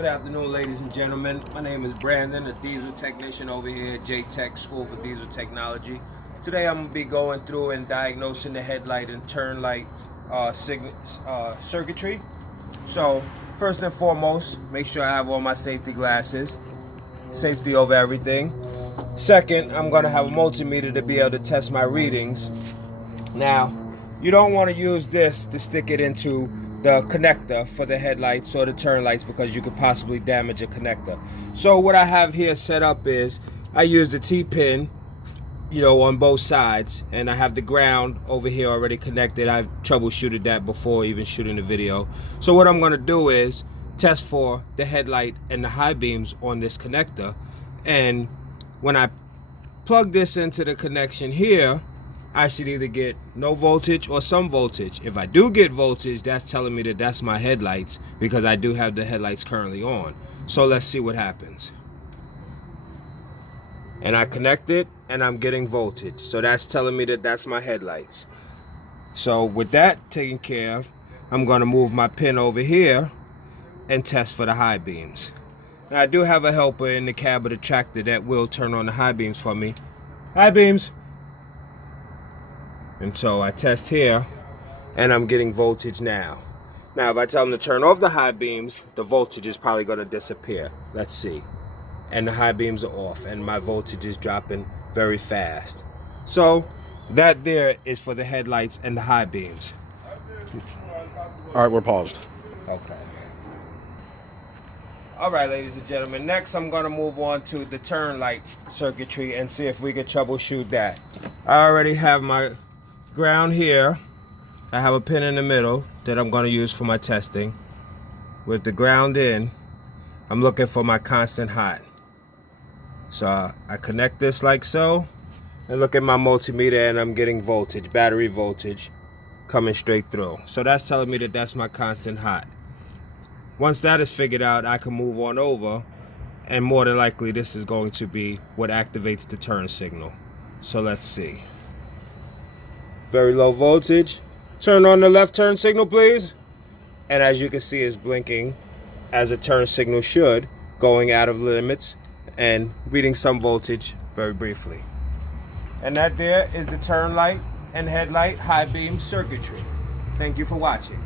Good afternoon, ladies and gentlemen. My name is Brandon, a diesel technician over here at J-Tech School for Diesel Technology. Today I'm going to be going through and diagnosing the headlight and turn light circuitry. So first and foremost, make sure I have all my safety glasses. Safety over everything. Second, I'm going to have a multimeter to be able to test my readings. Now, you don't want to use this to stick it into the connector for the headlights or the turn lights because you could possibly damage a connector. So what I have here set up is I use the T-pin, on both sides, and I have the ground over here already connected. I've troubleshooted that before even shooting the video. So what I'm going to do is test for the headlight and the high beams on this connector, and when I plug this into the connection here, I should either get no voltage or some voltage. If I do get voltage, that's telling me that that's my headlights because I do have the headlights currently on. So let's see what happens. And I connect it and I'm getting voltage. So that's telling me that that's my headlights. So with that taken care of, I'm going to move my pin over here and test for the high beams. Now, I do have a helper in the cab of the tractor that will turn on the high beams for me. High beams. And so I test here, and I'm getting voltage now. Now, if I tell them to turn off the high beams, the voltage is probably going to disappear. Let's see. And the high beams are off, and my voltage is dropping very fast. So that there is for the headlights and the high beams. All right, we're paused. Okay. All right, ladies and gentlemen, next I'm going to move on to the turn light circuitry and see if we can troubleshoot that. I already have my ground here. I have a pin in the middle that I'm going to use for my testing. With the ground in, I'm looking for my constant hot. So I connect this like so, and look at my multimeter, and I'm getting voltage, battery voltage, coming straight through. So that's telling me that that's my constant hot. Once that is figured out, I can move on over, and more than likely this is going to be what activates the turn signal. So let's see. Very low voltage. Turn on the left turn signal, please. And as you can see, it's blinking as a turn signal should, going out of limits and reading some voltage very briefly. And that there is the turn light and headlight high beam circuitry. Thank you for watching.